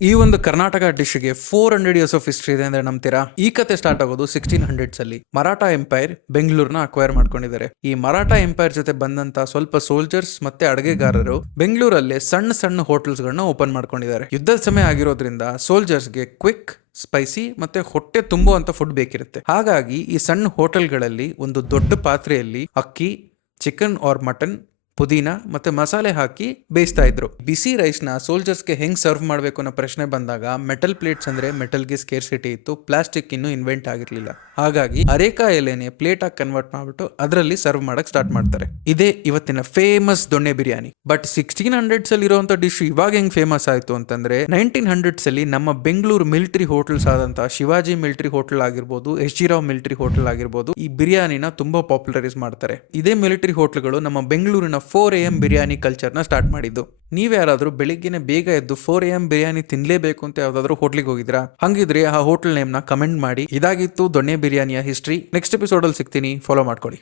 ಈ ಒಂದು Karnataka ಡಿಶ್ಗೆ 400 years of history ಇದೆ ಅಂದ್ರೆ ನಂಬ್ತೀರಾ? ಈ ಕತೆ ಸ್ಟಾರ್ಟ್ ಆಗೋದು 1600s ಅಲ್ಲಿ. ಮರಾಠ ಎಂಪೈರ್ ಬೆಂಗಳೂರನ್ನ ಅಕ್ವೈರ್ ಮಾಡ್ಕೊಂಡಿದ್ದಾರೆ. ಈ ಮರಾಠ ಎಂಪೈರ್ ಜೊತೆ ಬಂದಂತ ಸ್ವಲ್ಪ ಸೋಲ್ಜರ್ಸ್ ಮತ್ತೆ ಅಡುಗೆಗಾರರು ಬೆಂಗಳೂರಲ್ಲೇ ಸಣ್ಣ ಸಣ್ಣ ಹೋಟೆಲ್ಸ್ ಗಳನ್ನ ಓಪನ್ ಮಾಡ್ಕೊಂಡಿದ್ದಾರೆ. ಯುದ್ಧದ ಸಮಯ ಆಗಿರೋದ್ರಿಂದ ಸೋಲ್ಜರ್ಸ್ಗೆ ಕ್ವಿಕ್, ಸ್ಪೈಸಿ ಮತ್ತೆ ಹೊಟ್ಟೆ ತುಂಬುವಂತ ಫುಡ್ ಬೇಕಿರುತ್ತೆ. ಹಾಗಾಗಿ ಈ ಸಣ್ಣ ಹೋಟೆಲ್ಗಳಲ್ಲಿ ಒಂದು ದೊಡ್ಡ ಪಾತ್ರೆಯಲ್ಲಿ ಅಕ್ಕಿ, ಚಿಕನ್ ಆರ್ ಮಟನ್, ಪುದೀನ ಮತ್ತೆ ಮಸಾಲೆ ಹಾಕಿ ಬೇಯಿಸ್ತಾ ಇದ್ರು. ಬಿಸಿ ರೈಸ್ ನ ಸೋಲ್ಜರ್ಸ್ಗೆ ಹೆಂಗ್ ಸರ್ವ್ ಮಾಡಬೇಕು ಅನ್ನೋ ಪ್ರಶ್ನೆ ಬಂದಾಗ ಮೆಟಲ್ ಪ್ಲೇಟ್ಸ್ ಅಂದ್ರೆ ಮೆಟಲ್ಗೆ ಸ್ಕೇರ್ಸಿಟಿ ಇತ್ತು, ಪ್ಲಾಸ್ಟಿಕ್ ಇನ್ನು ಇನ್ವೆಂಟ್ ಆಗಿರ್ಲಿಲ್ಲ. ಹಾಗಾಗಿ ಅರೇಕಾ ಎಲೆನೆ ಪ್ಲೇಟ್ ಆಗಿ ಕನ್ವರ್ಟ್ ಮಾಡ್ಬಿಟ್ಟು ಅದರಲ್ಲಿ ಸರ್ವ್ ಮಾಡಕ್ ಸ್ಟಾರ್ಟ್ ಮಾಡ್ತಾರೆ. ಇದೇ ಇವತ್ತಿನ ಫೇಮಸ್ ದೊಣ್ಣೆ ಬಿರಿಯಾನಿ. ಬಟ್ 1600s ಅಲ್ಲಿ ಇರುವಂತ ಡಿಶ್ ಇವಾಗ ಹೆಂಗ್ ಫೇಮಸ್ ಆಯ್ತು ಅಂತಂದ್ರೆ 1900s ಅಲ್ಲಿ ನಮ್ಮ ಬೆಂಗಳೂರು ಮಿಲಿಟರಿ ಹೋಟೆಲ್ಸ್ ಆದಂತ ಶಿವಾಜಿ ಮಿಲಿಟರಿ ಹೋಟೆಲ್ ಆಗಿರ್ಬೋದು, S G Rao military hotel ಆಗಿರ್ಬೋದು, ಈ ಬಿರಿಯಾನಿನ ತುಂಬಾ ಪಾಪ್ಯುಲರೈಸ್ ಮಾಡ್ತಾರೆ. ಇದೇ ಮಿಲಿಟರಿ ಹೋಟೆಲ್ಗಳು ನಮ್ಮ ಬೆಂಗಳೂರಿನ 4 AM ಬಿರಿಯಾನಿ ಕಲ್ಚರ್ನ ಸ್ಟಾರ್ಟ್ ಮಾಡಿದ್ದು. ನೀವ್ಯಾರಾದ್ರೂ ಬೆಳಿಗ್ಗೆನೆ ಬೇಗ ಎದ್ದು 4 AM ಬಿರಿಯಾನಿ ತಿನ್ಲೇಬೇಕು ಅಂತ ಯಾವ್ದಾದ್ರು ಹೋಟ್ಲಿಗೆ ಹೋಗಿದ್ರಾ? ಹಂಗಿದ್ರೆ ಆ ಹೋಟೆಲ್ ನೇಮ್ ನ ಕಮೆಂಟ್ ಮಾಡಿ. ಇದಾಗಿತ್ತು ದೊಣ್ಣೆ ಬಿರಿಯಾನಿಯ ಹಿಸ್ಟ್ರಿ. ನೆಕ್ಸ್ಟ್ ಎಪಿಸೋಡ್ ಅಲ್ಲಿ ಸಿಗ್ತೀನಿ, ಫಾಲೋ ಮಾಡ್ಕೊಳ್ಳಿ.